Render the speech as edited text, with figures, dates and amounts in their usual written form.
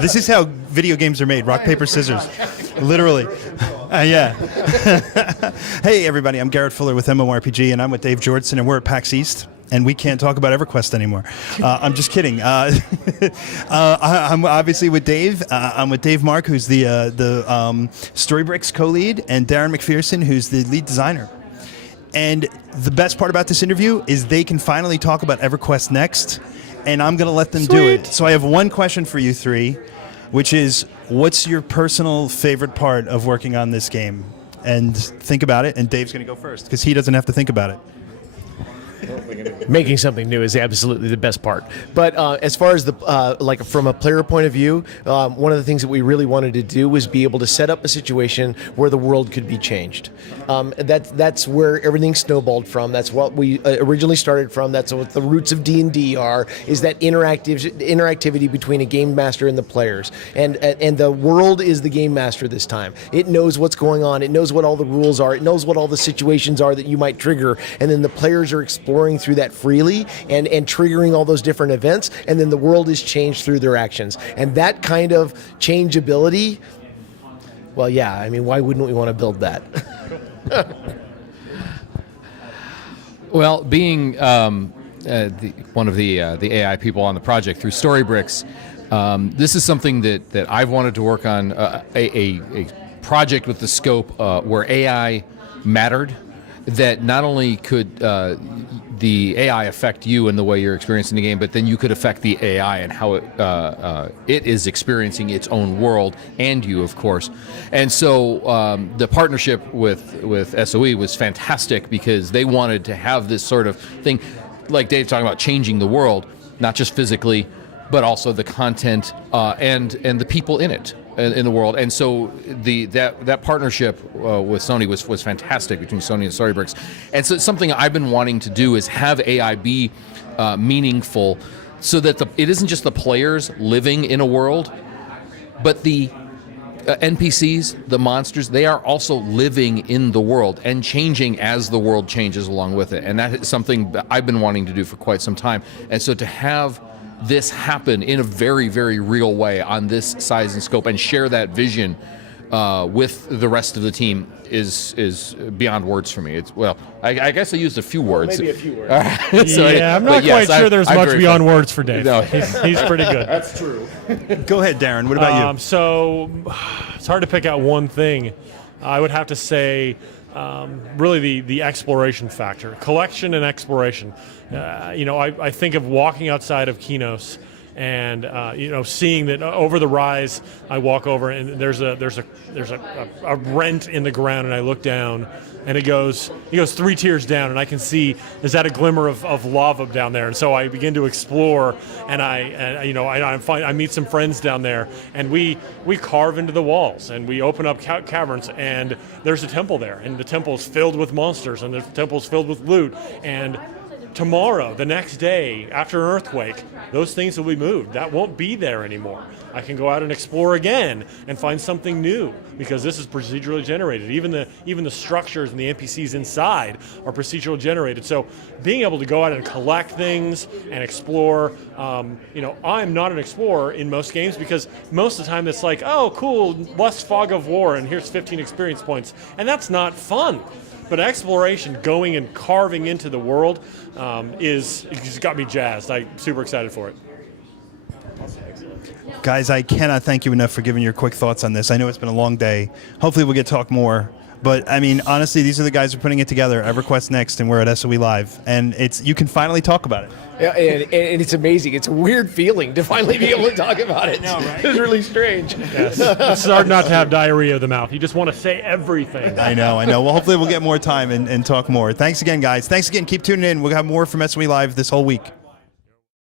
This is how video games are made, rock, paper, scissors. Literally. Yeah. Hey, everybody, I'm Garrett Fuller with MMORPG, and I'm with Dave Georgeson, and we're at PAX East, and we can't talk about EverQuest anymore. I'm just kidding. I'm obviously with Dave. I'm with Dave Mark, who's the Storybricks co-lead, and Darren McPherson, who's the lead designer. And the best part about this interview is they can finally talk about EverQuest next, and I'm going to let them do it. So I have one question for you three, which is, what's your personal favorite part of working on this game? And think about it, and Dave's going to go first, because he doesn't have to think about it. Making something new is absolutely the best part. But as far as like from a player point of view, one of the things that we really wanted to do was be able to set up a situation where the world could be changed. That's where everything snowballed from. That's what we originally started from. That's what the roots of D&D are, is that interactivity between a game master and the players. And the world is the game master this time. It knows what's going on. It knows what all the rules are. It knows what all the situations are that you might trigger. And then the players are exploring through that freely and triggering all those different events, and then the world is changed through their actions. And that kind of changeability, well, yeah, I mean, why wouldn't we want to build that? Well, being one of the AI people on the project through Storybricks, this is something that I've wanted to work on, a project with the scope where AI mattered, that not only could the AI affect you and the way you're experiencing the game, but then you could affect the AI and how it is experiencing its own world, and you, of course. And so the partnership with SOE was fantastic, because they wanted to have this sort of thing, like Dave's talking about, changing the world, not just physically, but also the content and the people in it. In the world. And so that partnership with Sony was fantastic, between Sony and Storybricks. And so something I've been wanting to do is have AI be meaningful, so that it isn't just the players living in a world, but the NPCs, the monsters, they are also living in the world and changing as the world changes along with it. And that is something that I've been wanting to do for quite some time. And so to have this happen in a very, very real way on this size and scope, and share that vision with the rest of the team is beyond words for me. It's, well, I guess I used a few words. Maybe a few words. So, yeah, I'm not quite sure there's much beyond words for Dave. No. He's pretty good. That's true. Go ahead, Darren. What about you? So it's hard to pick out one thing. I would have to say really the exploration factor, collection and exploration. I think of walking outside of Kinos and seeing that over the rise. I walk over and there's a rent in the ground, and I look down, and it goes 3 tiers down, and I can see, is that a glimmer of lava down there? And so I begin to explore, and I meet some friends down there, and we carve into the walls, and we open up caverns, and there's a temple there, and the temple is filled with monsters, and the temple is filled with loot, and tomorrow, the next day, after an earthquake, those things will be moved. That won't be there anymore. I can go out and explore again and find something new, because this is procedurally generated. Even the structures and the NPCs inside are procedurally generated. So being able to go out and collect things and explore, I'm not an explorer in most games, because most of the time it's like, oh, cool, less fog of war, and here's 15 experience points. And that's not fun. But exploration, going and carving into the world, it's got me jazzed. I'm super excited for it. Guys, I cannot thank you enough for giving your quick thoughts on this. I know it's been a long day. Hopefully we'll get to talk more. But, I mean, honestly, these are the guys who are putting it together. EverQuest next, and we're at SOE Live. And you can finally talk about it. Yeah, and it's amazing. It's a weird feeling to finally be able to talk about it. I know, right? It's really strange. Yes. It's hard not to have diarrhea of the mouth. You just want to say everything. I know. Well, hopefully we'll get more time and talk more. Thanks again, guys. Thanks again. Keep tuning in. We'll have more from SOE Live this whole week.